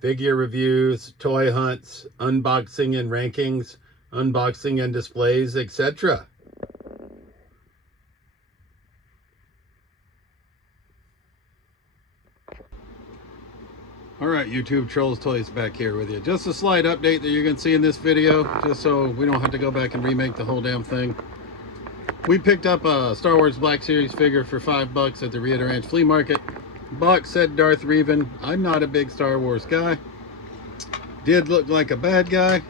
figure reviews, toy hunts, unboxing and rankings, unboxing and displays, etc. Alright, YouTube Trolls Toys back here with you. Just a slight update that you're going to see in this video, just so we don't have to go back and remake the whole damn thing. We picked up a Star Wars Black Series figure for $5 at the Rieta Ranch Flea Market. Box said Darth Revan. I'm not a big Star Wars guy. Did look like a bad guy,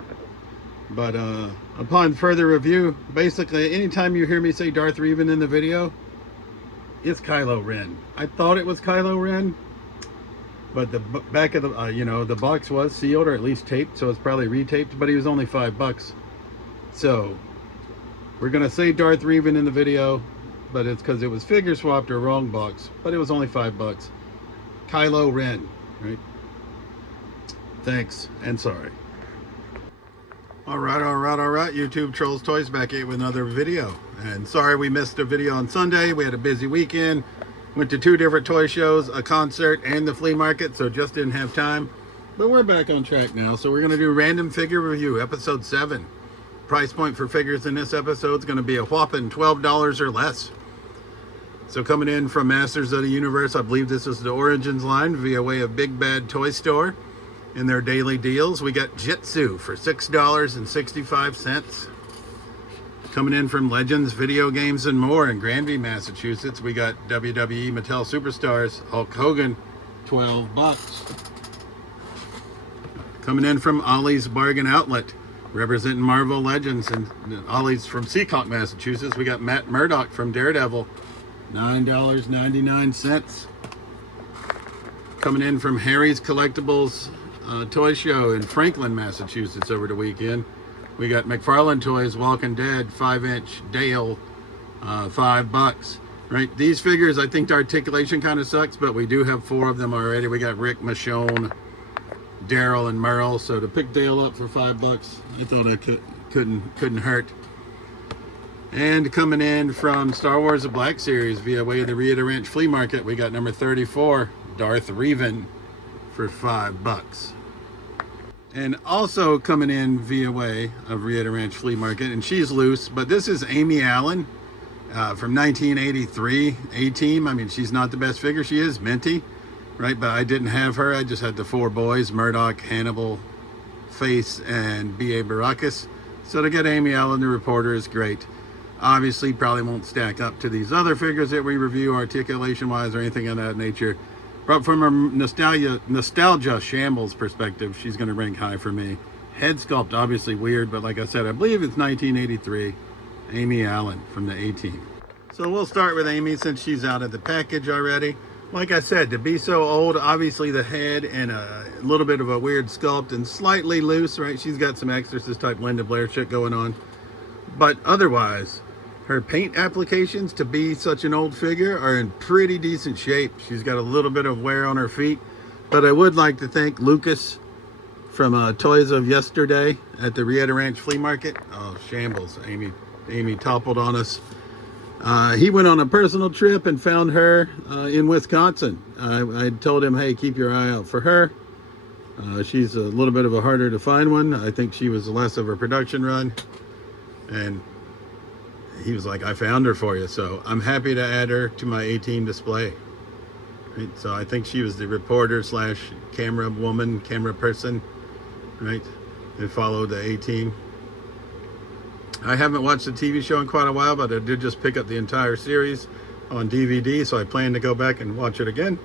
but upon further review, basically anytime you hear me say Darth Revan in the video, it's Kylo Ren. I thought it was Kylo Ren, but the back of the the box was sealed, or at least taped, so it's probably retaped, but he was only $5. So we're gonna say Darth Revan in the video, but it's because it was figure swapped or wrong box, but it was only $5. Kylo Ren, right? Thanks and sorry. All right, YouTube Trolls Toys back here with another video. And sorry we missed a video on Sunday. We had a busy weekend. Went to 2 different toy shows, a concert, and the flea market, so just didn't have time. But we're back on track now, so we're gonna do random figure review, episode 7. Price point for figures in this episode is going to be a whopping $12 or less. So coming in from Masters of the Universe, I believe this is the Origins line via way of Big Bad Toy Store. In their daily deals, we got Jitsu for $6.65. Coming in from Legends Video Games and More in Granby, Massachusetts, we got WWE Mattel Superstars Hulk Hogan, $12. Coming in from Ollie's Bargain Outlet, representing Marvel Legends, and Ollie's from Seekonk, Massachusetts, we got Matt Murdock from Daredevil, $9.99. Coming in from Harry's Collectibles Toy Show in Franklin, Massachusetts over the weekend, we got McFarlane Toys Walking Dead 5-inch Dale, $5. Right, these figures, I think the articulation kind of sucks, but we do have 4 of them already. We got Rick, Michonne, Daryl, and Merle, so to pick Dale up for $5, I thought I couldn't hurt. And coming in from Star Wars The Black Series via way of the Rieta Ranch Flea Market, we got number 34, Darth Revan, for $5. And also coming in via way of Rieta Ranch Flea Market, and she's loose, but this is Amy Allen from 1983 A-Team. I mean, she's not the best figure, she is minty. Right, but I didn't have her. I just had the 4 boys, Murdock, Hannibal, Face, and B.A. Baracus. So to get Amy Allen, the reporter, is great. Obviously, probably won't stack up to these other figures that we review, articulation-wise or anything of that nature. But from a nostalgia shambles perspective, she's going to rank high for me. Head sculpt, obviously weird, but like I said, I believe it's 1983. Amy Allen from the A-Team. So we'll start with Amy since she's out of the package already. Like I said, to be so old, obviously the head and a little bit of a weird sculpt and slightly loose, right? She's got some Exorcist type Linda Blair shit going on. But otherwise, her paint applications to be such an old figure are in pretty decent shape. She's got a little bit of wear on her feet. But I would like to thank Lucas from Toys of Yesterday at the Rieta Ranch Flea Market. Oh, shambles. Amy toppled on us. He went on a personal trip and found her in Wisconsin. I told him, hey, keep your eye out for her. She's a little bit of a harder to find one. I think she was less of a production run. And he was like, I found her for you. So I'm happy to add her to my A-Team display. Right? So I think she was the reporter slash camera woman, camera person, right? That followed the A-Team. I haven't watched the TV show in quite a while, but I did just pick up the entire series on DVD, so I plan to go back and watch it again.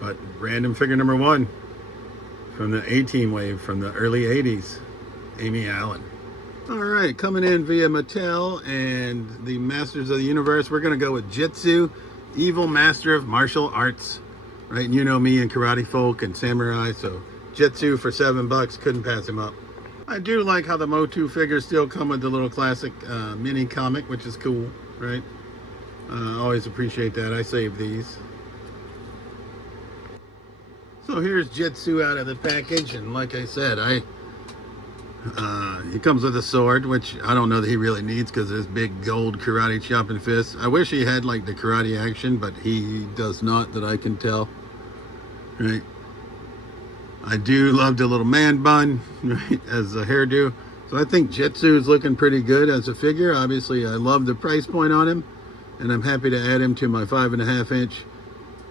But random figure number 1 from the A-Team wave from the early 80s, Amy Allen. All right, coming in via Mattel and the Masters of the Universe, we're going to go with Jitsu, Evil Master of Martial Arts. Right, and you know me and karate folk and samurai, so Jitsu for $7, couldn't pass him up. I do like how the Motu figures still come with the little classic mini comic, which is cool, right? Always appreciate that. I save these. So here's Jitsu out of the package, and like I said, he comes with a sword, which I don't know that he really needs because of his big gold karate chopping fist. I wish he had like the karate action, but he does not, that I can tell. Right? I do love the little man bun, right, as a hairdo. So I think Jitsu is looking pretty good as a figure. Obviously, I love the price point on him, and I'm happy to add him to my 5.5-inch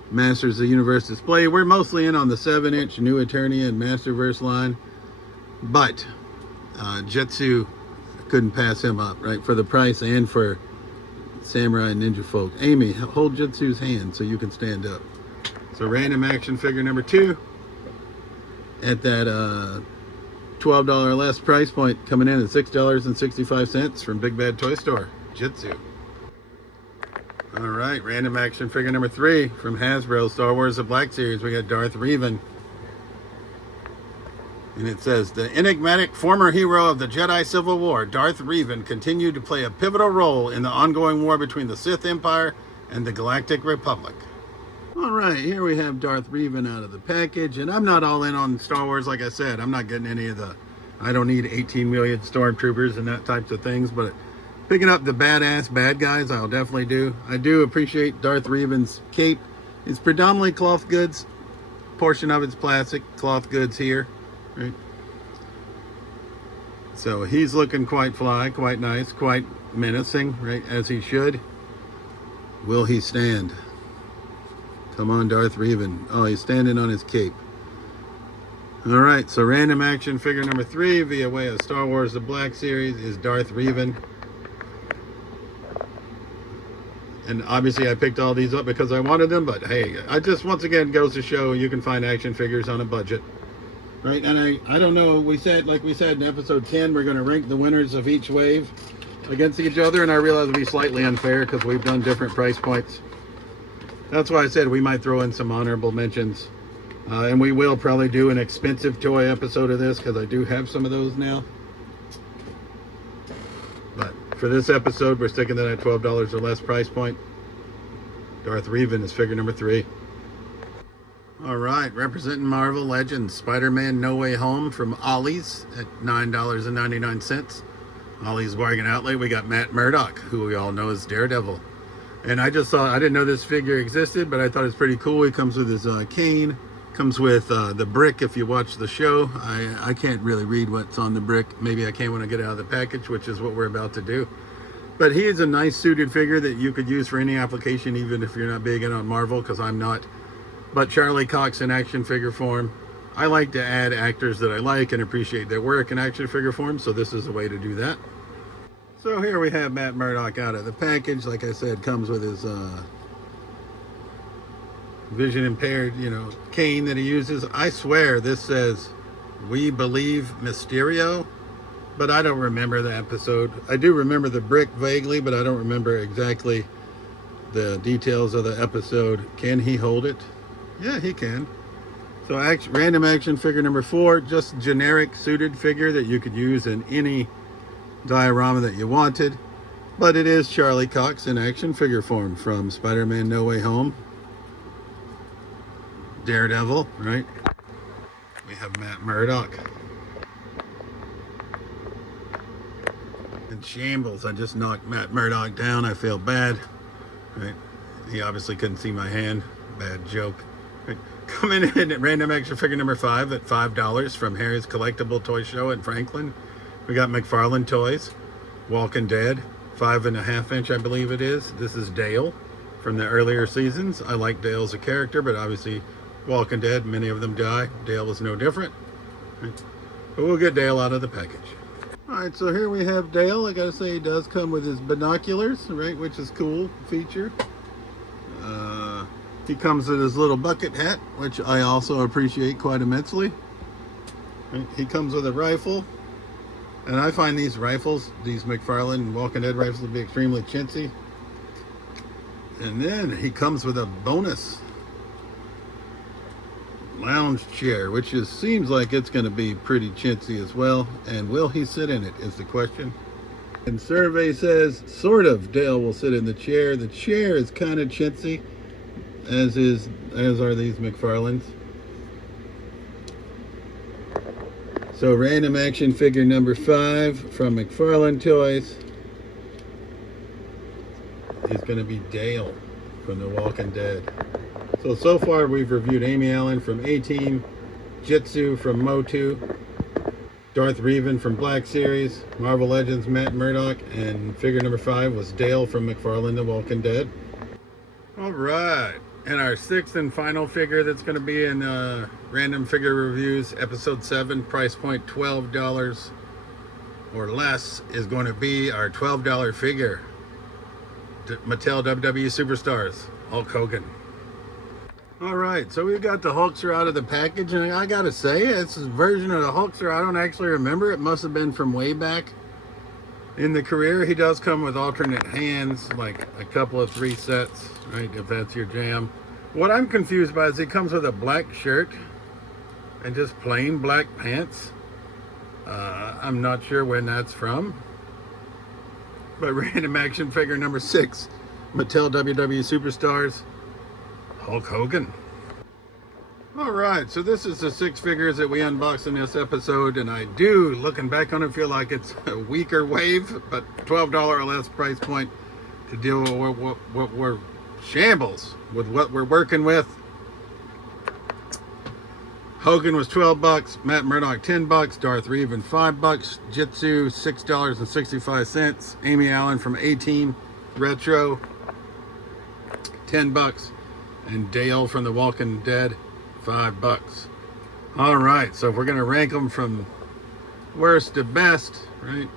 Masters of the Universe display. We're mostly in on the 7-inch New Eternia and Masterverse line, but Jitsu, couldn't pass him up, right, for the price and for Samurai and Ninja Folk. Amy, hold Jitsu's hand so you can stand up. So random action figure number 2 at that $12 or less price point, coming in at $6.65 from Big Bad Toy Store. Jitsu. All right, random action figure number 3 from Hasbro, Star Wars The Black Series. We got Darth Revan. And it says, the enigmatic former hero of the Jedi Civil War, Darth Revan, continued to play a pivotal role in the ongoing war between the Sith Empire and the Galactic Republic. All right, here we have Darth Revan out of the package. And I'm not all in on Star Wars, like I said. I'm not getting any of the, I don't need 18 million stormtroopers and that types of things. But picking up the badass bad guys, I'll definitely do. I do appreciate Darth Revan's cape. It's predominantly cloth goods. Portion of it's plastic, cloth goods here. Right. So he's looking quite fly, quite nice, quite menacing, right, as he should. Will he stand? Come on, Darth Revan. Oh, he's standing on his cape. All right, so random action figure number 3 via way of Star Wars The Black Series is Darth Revan. And obviously I picked all these up because I wanted them, but hey, I just, once again, goes to show you can find action figures on a budget. Right, and I don't know, we said in episode 10, we're going to rank the winners of each wave against each other, and I realize it'll be slightly unfair because we've done different price points. That's why I said we might throw in some honorable mentions. And we will probably do an expensive toy episode of this because I do have some of those now. But for this episode, we're sticking to that $12 or less price point. Darth Revan is figure number 3. All right, representing Marvel Legends, Spider-Man No Way Home from Ollie's at $9.99. Ollie's Bargain Outlet. We got Matt Murdock, who we all know as Daredevil. And I just saw, I didn't know this figure existed, but I thought it's pretty cool. He comes with his cane, comes with the brick if you watch the show. I can't really read what's on the brick. Maybe I can when I get out of the package, which is what we're about to do. But he is a nice suited figure that you could use for any application, even if you're not big on Marvel, because I'm not. But Charlie Cox in action figure form. I like to add actors that I like and appreciate their work in action figure form, so this is a way to do that. So here we have Matt Murdock out of the package. Like I said, comes with his vision impaired, cane that he uses. I swear this says, "We believe Mysterio," but I don't remember the episode. I do remember the brick vaguely, but I don't remember exactly the details of the episode. Can he hold it? Yeah, he can. So random action figure number 4, just generic suited figure that you could use in any diorama that you wanted. But it is Charlie Cox in action figure form from Spider-Man No Way Home. Daredevil, right? We have Matt Murdock. In shambles. I just knocked Matt Murdock down. I feel bad. Right? He obviously couldn't see my hand. Bad joke. Right. Coming in at random action figure number 5 at $5 from Harry's Collectible Toy Show in Franklin. We got McFarlane Toys, Walking Dead, 5.5-inch I believe it is. This is Dale from the earlier seasons. I like Dale as a character, but obviously Walking Dead, many of them die. Dale was no different. Right. But we'll get Dale out of the package. Alright, so here we have Dale. I gotta say he does come with his binoculars, right, which is cool feature. He comes with his little bucket hat, which I also appreciate quite immensely. Right. He comes with a rifle. And I find these rifles, these McFarlane Walking Dead rifles, to be extremely chintzy. And then he comes with a bonus lounge chair, which seems like it's going to be pretty chintzy as well. And will he sit in it is the question. And survey says sort of Dale will sit in the chair. The chair is kind of chintzy, as are these McFarlanes. So random action figure number 5 from McFarlane Toys is going to be Dale from The Walking Dead. So far we've reviewed Amy Allen from A-Team, Jitsu from Motu, Darth Revan from Black Series, Marvel Legends Matt Murdock, and figure number 5 was Dale from McFarlane The Walking Dead. All right, and our 6th and final figure that's going to be in Random Figure Reviews episode 7, price point $12 or less, is going to be our $12 figure, Mattel WWE Superstars, Hulk Hogan. All right, so we've got the Hulkster out of the package, and I gotta say, it's a version of the Hulkster I don't actually remember. It must have been from way back in the career. He does come with alternate hands, like a couple of 3 sets, right, if that's your jam. What I'm confused by is he comes with a black shirt and just plain black pants. I'm not sure when that's from. But random action figure number 6, Mattel WWE Superstars, Hulk Hogan. All right, so this is the 6 figures that we unboxed in this episode, and I do, looking back on it, feel like it's a weaker wave, but $12 or less price point to deal with what we're shambles with what we're working with. Hogan was $12, Matt Murdock $10, Darth Revan $5, Jitsu $6.65, Amy Allen from 18 Retro $10, and Dale from The Walking Dead $5. All right, so if we're gonna rank them from worst to best, right?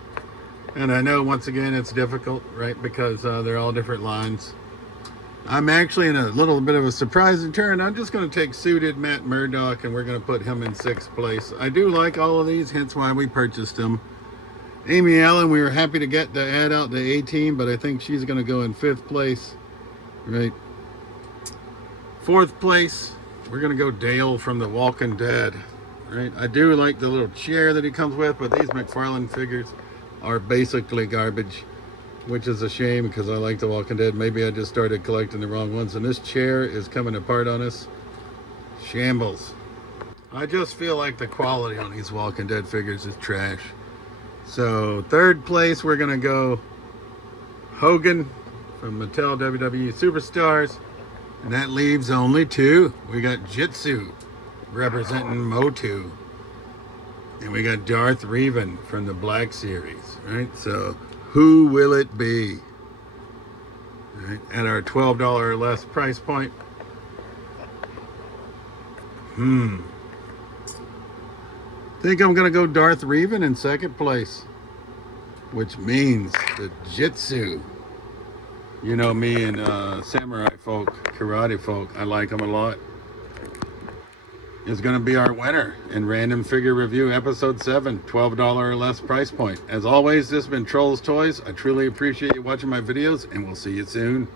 And I know once again it's difficult, right? Because they're all different lines. I'm actually in a little bit of a surprising turn. I'm just going to take suited Matt Murdock, and we're going to put him in 6th place. I do like all of these, hence why we purchased them. Amy Allen, we were happy to get to add out the 18, but I think she's going to go in 5th place, right? 4th place, we're going to go Dale from The Walking Dead, right? I do like the little chair that he comes with, but these McFarlane figures are basically garbage, which is a shame because I like The Walking Dead. Maybe I just started collecting the wrong ones, and this chair is coming apart on us. Shambles. I just feel like the quality on these Walking Dead figures is trash. So 3rd place, we're gonna go Hogan from Mattel WWE Superstars, and that leaves only 2. We got Jitsu representing Motu, and we got Darth Revan from the Black Series, right? So who will it be? Right, at our $12 or less price point. Think I'm gonna go Darth Revan in 2nd place, which means the Jitsu. You know me and samurai folk, karate folk, I like them a lot. Is going to be our winner in Random Figure Review episode 7, $12 or less price point. As always, this has been Trolls Toys. I truly appreciate you watching my videos, and we'll see you soon.